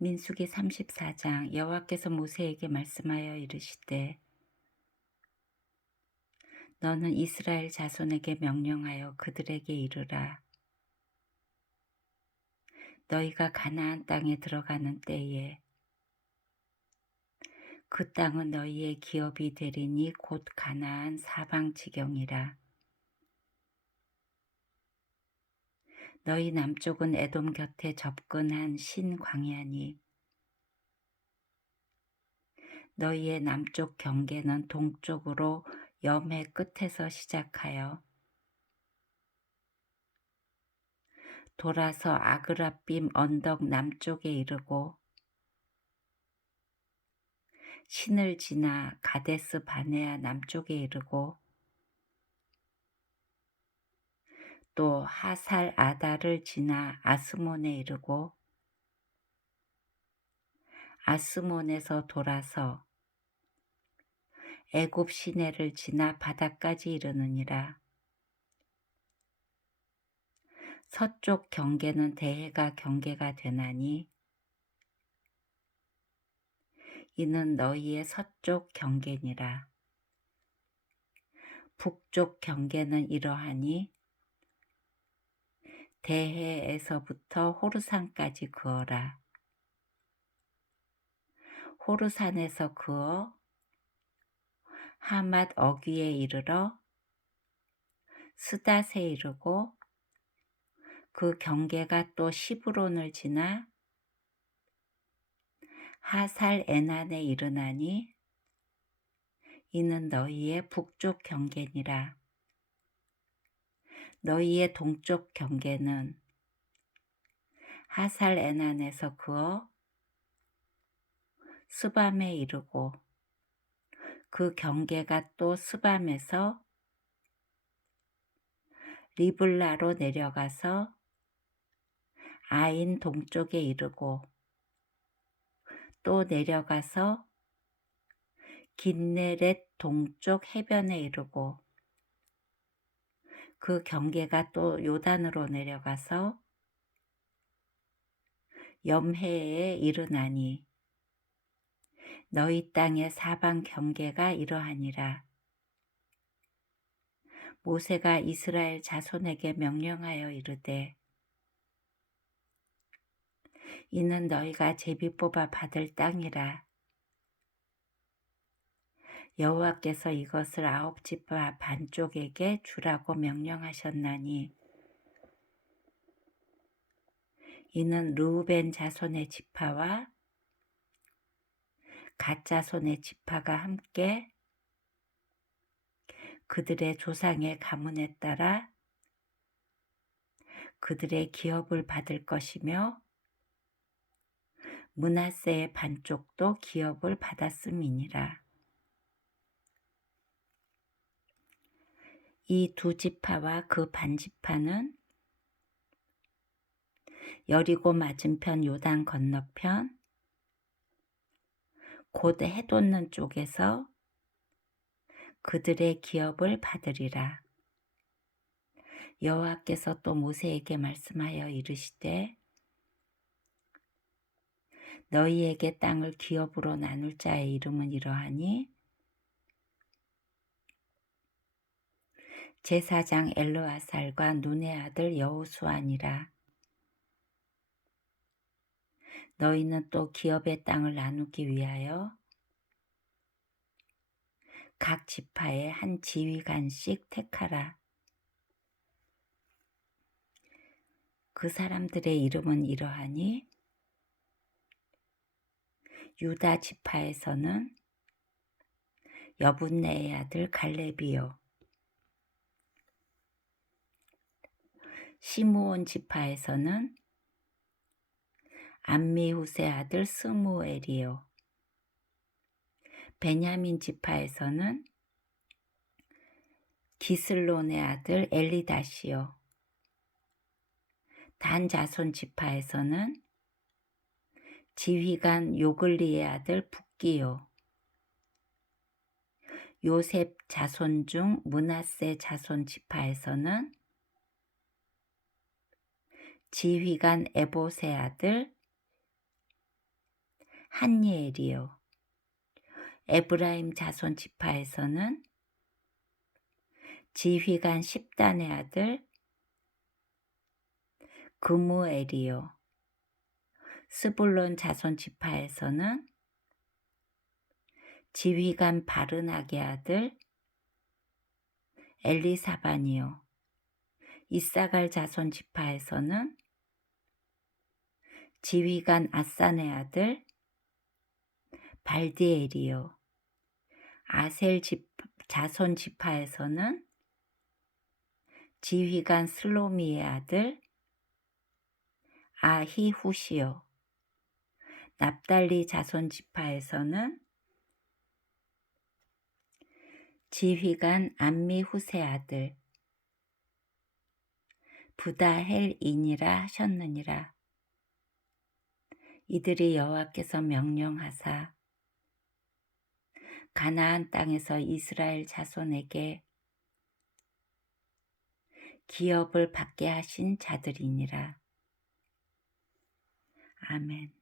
민숙기 34장 여호와께서 모세에게 말씀하여 이르시되 너는 이스라엘 자손에게 명령하여 그들에게 이르라 너희가 가나안 땅에 들어가는 때에 그 땅은 너희의 기업이 되리니 곧 가나안 사방 지경이라 너희 남쪽은 애돔 곁에 접근한 신광야니 너희의 남쪽 경계는 동쪽으로 염해 끝에서 시작하여 돌아서 아그라빔 언덕 남쪽에 이르고 신을 지나 가데스 바네아 남쪽에 이르고 또 하살 아다를 지나 아스몬에 이르고 아스몬에서 돌아서 애굽 시내를 지나 바다까지 이르느니라. 서쪽 경계는 대해가 경계가 되나니 이는 너희의 서쪽 경계니라. 북쪽 경계는 이러하니 대해에서부터 호르산까지 그어라. 호르산에서 그어 하맛 어귀에 이르러 스닷에 이르고 그 경계가 또 시브론을 지나 하살 에난에 이르나니 이는 너희의 북쪽 경계니라. 너희의 동쪽 경계는 하살 에난에서 그어 스밤에 이르고 그 경계가 또 스밤에서 리블라로 내려가서 아인 동쪽에 이르고 또 내려가서 긴네렛 동쪽 해변에 이르고 그 경계가 또 요단으로 내려가서 염해에 이르나니 너희 땅의 사방 경계가 이러하니라. 모세가 이스라엘 자손에게 명령하여 이르되 이는 너희가 제비 뽑아 받을 땅이라. 여호와께서 이것을 아홉 지파 반쪽에게 주라고 명령하셨나니 이는 루벤 자손의 지파와 가짜손의 지파가 함께 그들의 조상의 가문에 따라 그들의 기업을 받을 것이며 문하세의 반쪽도 기업을 받았음이니라. 이두 지파와 그 반지파는 여리고 맞은편 요단 건너편 곧 해돋는 쪽에서 그들의 기업을 받으리라. 여호와께서 또 모세에게 말씀하여 이르시되 너희에게 땅을 기업으로 나눌 자의 이름은 이러하니 제사장 엘로아살과 눈의 아들 여호수아니라. 너희는 또 기업의 땅을 나누기 위하여 각 지파의 한 지휘관씩 택하라. 그 사람들의 이름은 이러하니 유다 지파에서는 여분네의 아들 갈렙이요 시므온 지파에서는 암미후세 아들 스무엘이요. 베냐민 지파에서는 기슬론의 아들 엘리다시요. 단 자손 지파에서는 지휘관 요글리의 아들 북기요. 요셉 자손 중 문하세 자손 지파에서는 지휘관 에보세 아들 한예엘이요. 에브라임 자손 지파에서는 지휘관 십단의 아들 그무엘이요. 스불론 자손 지파에서는 지휘관 바르나게 아들 엘리사반이요. 이사갈 자손 지파에서는 지휘관 아산의 아들 발디엘이요. 아셀 집, 자손 지파에서는 지휘관 슬로미의 아들 아히후시요. 납달리 자손 지파에서는 지휘관 안미후세 아들 부다헬인이라 하셨느니라. 이들이 여호와께서 명령하사 가나안 땅에서 이스라엘 자손에게 기업을 받게 하신 자들이니라. 아멘.